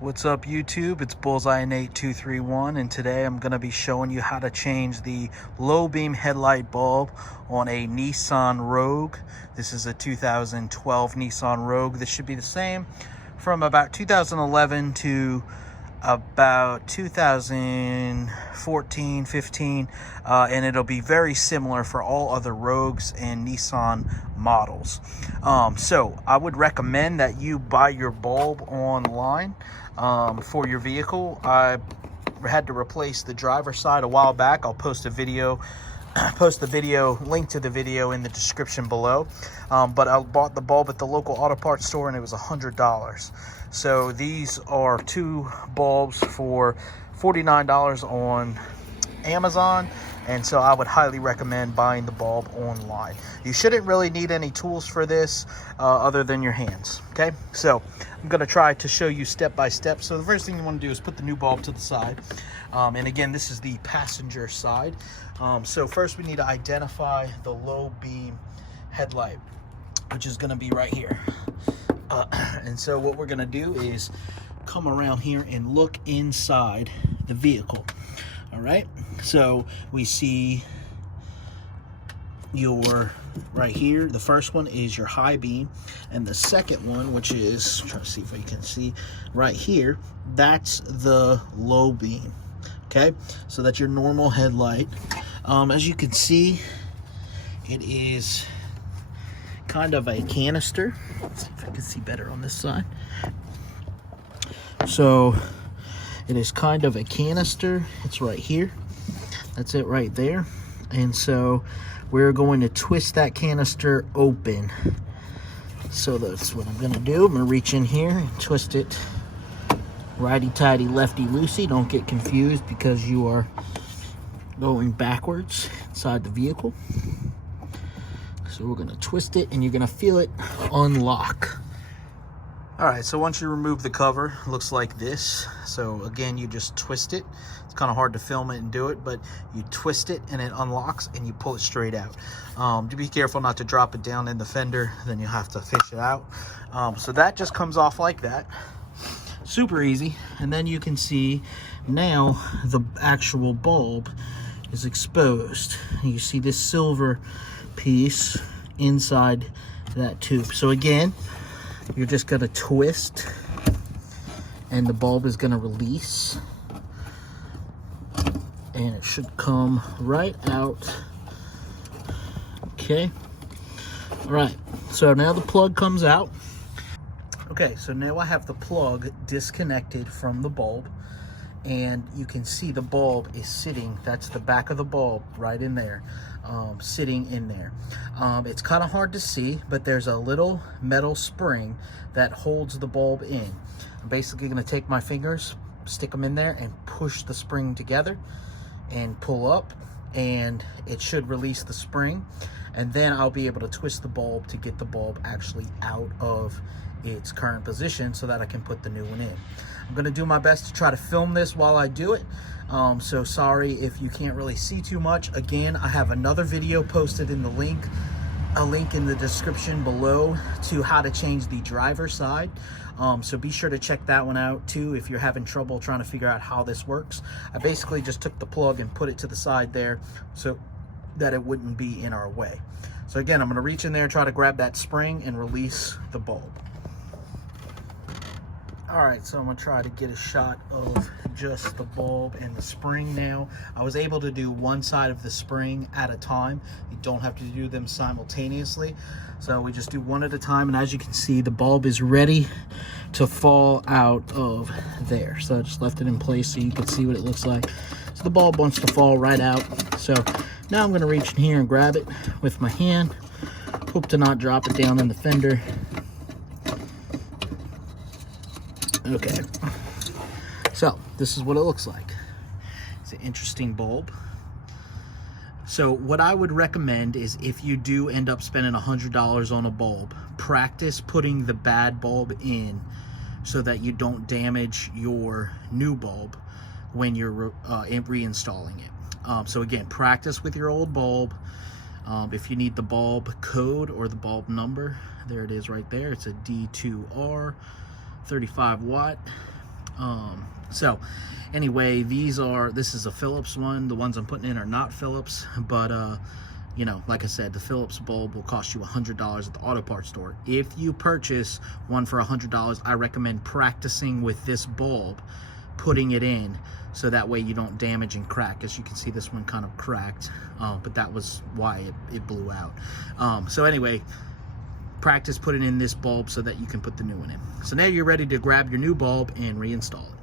What's up YouTube? It's Bullseye82331 and today I'm going to be showing you how to change the low beam headlight bulb on a Nissan Rogue. This is a 2012 Nissan Rogue. This should be the same from about 2011 to about 2014, 15, and it'll be very similar for all other Rogues and Nissan models. So I would recommend that you buy your bulb online for your vehicle. I had to replace the driver's side a while back. I'll post a video, link to the video in the description below. But I bought the bulb at the local auto parts store and it was $100. So these are two bulbs for $49 on Amazon, and so I would highly recommend buying the bulb online. You shouldn't really need any tools for this other than your hands. Okay, so I'm going to try to show you step by step. So the first thing you want to do is put the new bulb to the side, and again, this is the passenger side. So first we need to identify the low beam headlight, which is going to be right here. And so what we're going to do is come around here and look inside the vehicle. All right, so we see your right here, the first one is your high beam, and the second one, which is, I'm trying to see if I can see right here, that's the low beam. Okay, so that's your normal headlight. As you can see, it is kind of a canister. Let's see if I can see better on this side. So it is kind of a canister. It's right here. That's it right there. And so we're going to twist that canister open. So that's what I'm going to do. I'm going to reach in here and twist it righty-tighty, lefty-loosey. Don't get confused because you are going backwards inside the vehicle. So we're going to twist it and you're going to feel it unlock. All right, so once you remove the cover, it looks like this. So again, you just twist it. It's kind of hard to film it and do it, but you twist it and it unlocks and you pull it straight out. To be careful not to drop it down in the fender, then you have to fish it out. So that just comes off like that. Super easy. And then you can see now the actual bulb is exposed. You see this silver piece inside that tube. So again, you're just going to twist and the bulb is going to release and it should come right out. Okay, all right, so now the plug comes out. Okay, so now I have the plug disconnected from the bulb, and you can see the bulb is sitting, that's the back of the bulb right in there, sitting in there. It's kind of hard to see, but there's a little metal spring that holds the bulb in. I'm basically going to take my fingers, stick them in there, and push the spring together and pull up, and it should release the spring, and then I'll be able to twist the bulb to get the bulb actually out of its current position so that I can put the new one in. I'm going to do my best to try to film this while I do it. So sorry if you can't really see too much. Again, I have another video posted in the link, a link in the description below to how to change the driver's side. So be sure to check that one out too if you're having trouble trying to figure out how this works. I basically just took the plug and put it to the side there so that it wouldn't be in our way. So again, I'm going to reach in there, try to grab that spring and release the bulb. All right, so I'm gonna try to get a shot of just the bulb and the spring now. I was able to do one side of the spring at a time. You don't have to do them simultaneously. So we just do one at a time, and as you can see, the bulb is ready to fall out of there. So I just left it in place so you can see what it looks like. So the bulb wants to fall right out. So now I'm gonna reach in here and grab it with my hand. Hope to not drop it down in the fender. Okay, so this is what it looks like. It's an interesting bulb. So what I would recommend is if you do end up spending $100 on a bulb, practice putting the bad bulb in so that you don't damage your new bulb when you're reinstalling it. So again, practice with your old bulb. If you need the bulb code or the bulb number, there it is right there. It's a D2R 35 watt. So anyway, this is a Phillips one. The ones I'm putting in are not Phillips, but you know, like I said, the Phillips bulb will cost you $100 at the auto parts store. If you purchase one for $100, I recommend practicing with this bulb, putting it in, so that way you don't damage and crack. As you can see, this one kind of cracked, but that was why it blew out. So anyway, practice putting in this bulb so that you can put the new one in. So now you're ready to grab your new bulb and reinstall it.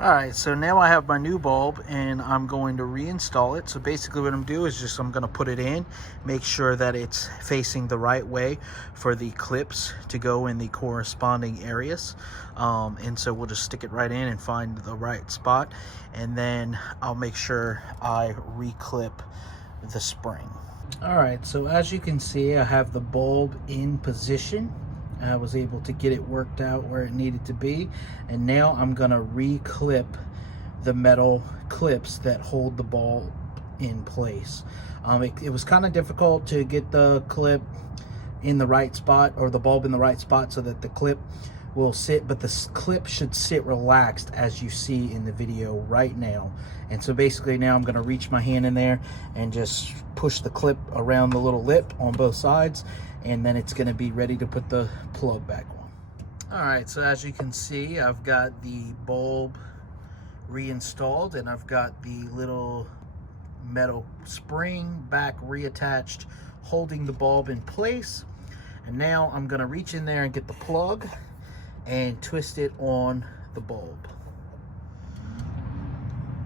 All right, so now I have my new bulb and I'm going to reinstall it. So basically what I'm doing is I'm gonna put it in, make sure that it's facing the right way for the clips to go in the corresponding areas. And so we'll just stick it right in and find the right spot. And then I'll make sure I reclip the spring. All right, so as you can see, I have the bulb in position. I was able to get it worked out where it needed to be, and now I'm gonna re-clip the metal clips that hold the bulb in place. It was kind of difficult to get the clip in the right spot, or the bulb in the right spot, so that the clip will sit, but the clip should sit relaxed, as you see in the video right now. And so basically now I'm gonna reach my hand in there and just push the clip around the little lip on both sides, and then it's gonna be ready to put the plug back on. All right, so as you can see, I've got the bulb reinstalled, and I've got the little metal spring back reattached, holding the bulb in place. And now I'm gonna reach in there and get the plug and twist it on the bulb.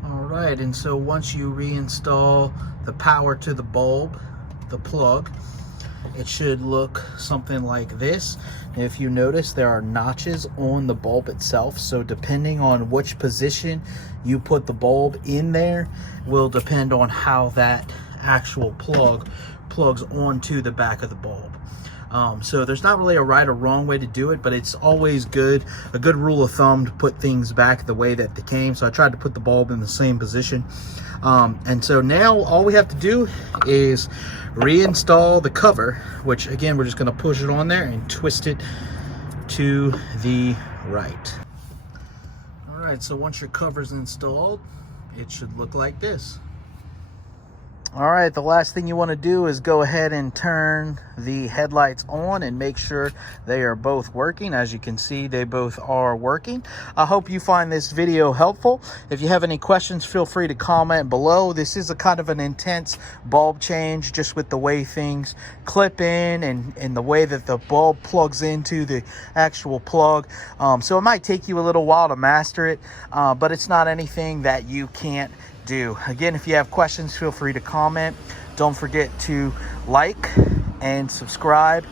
All right, and so once you reinstall the power to the bulb, the plug, it should look something like this. If you notice, there are notches on the bulb itself, so depending on which position you put the bulb in there will depend on how that actual plug plugs onto the back of the bulb. So there's not really a right or wrong way to do it, but it's always a good rule of thumb to put things back the way that they came. So I tried to put the bulb in the same position. And so now all we have to do is reinstall the cover, which again, we're just gonna push it on there and twist it to the right. All right, so once your cover's installed, it should look like this. All right, the last thing you want to do is go ahead and turn the headlights on and make sure they are both working. As you can see, they both are working. I hope you find this video helpful. If you have any questions, feel free to comment below. This is a kind of an intense bulb change, just with the way things clip in and the way that the bulb plugs into the actual plug. So it might take you a little while to master it, but it's not anything that you can't do. Again, if you have questions, feel free to comment. Don't forget to like and subscribe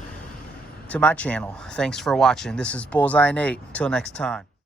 to my channel. Thanks for watching. This is Bullseye Nate. Till next time.